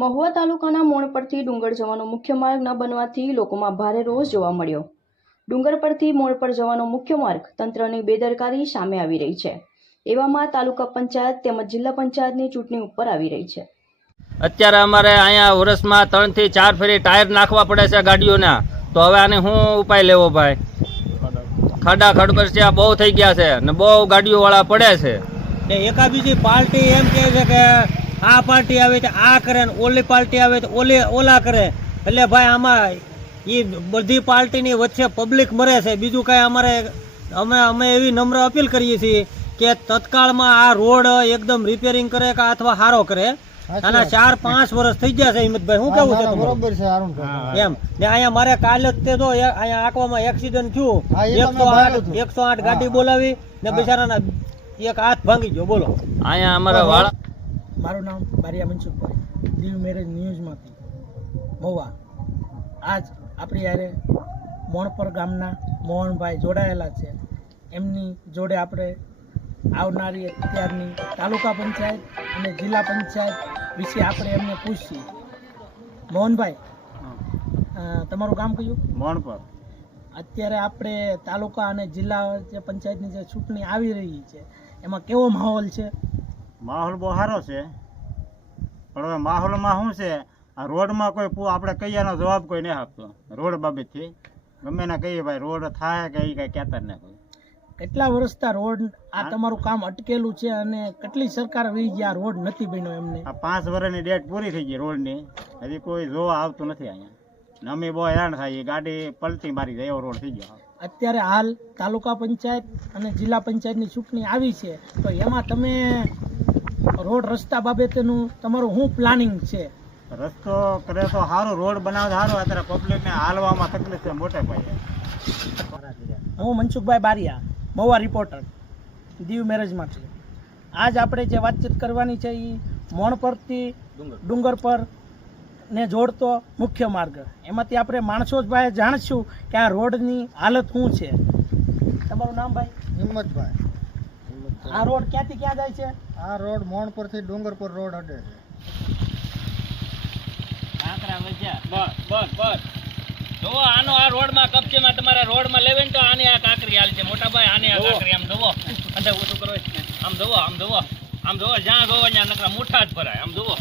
મહુવા તાલુકાના મોણ પરથી ડુંગર જવાનો મુખ્ય માર્ગ ન બનવાથી લોકોમાં ભારે રોષ જોવા મળ્યો। ડુંગર પરથી મોણ પર જવાનો મુખ્ય માર્ગ તંત્રની બેદરકારી સામે આવી રહી છે। એવામાં તાલુકા પંચાયત તેમજ જિલ્લા પંચાયતની ચૂંટણી ઉપર આવી રહી છે। અત્યારે અમારે અહીંયા વર્ષમાં 3 થી 4 ફેરી ટાયર નાખવા પડે છે ગાડીઓના, તો હવે આને શું ઉપાય લેવો ભાઈ? ખાડા ખડબડિયા બહુ થઈ ગયા છે ને બહુ ગાડીઓ વાળા પડે છે ને એકા બીજી પાર્ટી એમ કહે છે કે આ પાર્ટી આવે તો આ કરે ને ઓલી પાર્ટી આવે તો ઓલા કરે। એટલે ભાઈ આમાં એ બધી પાર્ટીની વચ્ચે પબ્લિક મરે છે। બીજું કાંઈ અમે એવી નમ્ર અપીલ કરીએ છીએ કે તત્કાળમાં આ રોડ એકદમ રિપેરિંગ કરે કે અથવા સારો કરે। આના 4-5 વર્ષ થઈ ગયા છે હિંમતભાઈ, શું કેવું છે? બરોબર છે એમ ને અહીંયા મારે કાલે જ તે જો અહીંયા આંકવામાં એક્સિડન્ટ થયું, 108 ગાડી બોલાવી ને બિચારાના એક હાથ ભાંગી ગયો। બોલો અહીંયા અમારા વાળા। મારું નામ બારિયા મનસુખભાઈ, દીવ મેરેજ ન્યૂઝમાંથી મહુવા। આજ આપણી યારે મોણપર ગામના મોહનભાઈ જોડાયેલા છે। એમની જોડે આપણે આવનારી અત્યારની તાલુકા પંચાયત અને જિલ્લા પંચાયત વિશે આપણે એમને પૂછીએ। મોહનભાઈ, તમારું ગામ કયું? મોણપર। અત્યારે આપણે તાલુકા અને જિલ્લા જે પંચાયતની જે ચૂંટણી આવી રહી છે એમાં કેવો માહોલ છે? માહોલ બહુ સારો છે, પણ હવે માહોલમાં શું છે, આ રોડમાં કોઈ આપણે કહીએનો જવાબ કોઈ નહીં આપતો। રોડ બાબતથી ગમે ના કહીએ ભાઈ રોડ થાય કે એ કાંઈ કહેતા જ નહીં કોઈ। કેટલા વર્ષથી રોડ આ તમારું કામ અટકેલું છે અને કેટલી સરકાર વહી ગયા રોડ નથી બન્યો એમને? આ 5 વર્ષની ડેટ પૂરી થઈ ગઈ રોડની, હજી કોઈ જોવા આવતું નથી અહીંયા। અમે બહુ હેરાન થાય, ગાડી પલટી મારી જાય એવો રોડ થઈ ગયો। અત્યારે હાલ તાલુકા પંચાયત અને જિલ્લા પંચાયતની ચૂંટણી આવી છે, તો એમાં તમે રોડ રસ્તા બાબતેનું તમારું શું પ્લાનિંગ છે? રસ્તો કરે તો સારું, રોડ બનાવે સારું, અત્યારે પબ્લિકને હાલવામાં તકલીફ છે મોટે પાયે। હું મનસુખભાઈ બારિયા, મહુવા રિપોર્ટર, દીવ મેરેજમાંથી। આજ આપણે જે વાતચીત કરવાની છે એ મોણ પરથી ડુંગર પર ને જોડતો મુખ્ય માર્ગ, એમાંથી આપણે માણસો જ ભાઈ જાણશું કે આ રોડની હાલત શું છે। તમારું નામ ભાઈ? હિંમતભાઈ। આ રોડ ક્યાંથી ક્યાં જાય છે? આ રોડ મોણ પરથી ડુંગર પર રોડ અડે છે। બસ જોવો આનો આ રોડમાં કપચેમાં તમારા રોડમાં લેવે ને તો આને આ કાંકરી હાલ છે મોટા ભાઈ, આને આ કાંકરી આમ જોવો અંદર ઓછું કરો, આમ જોવો જ્યાં જોવો ત્યાં નકરા મુઠ્ઠા જ ભરાય, આમ જોવો।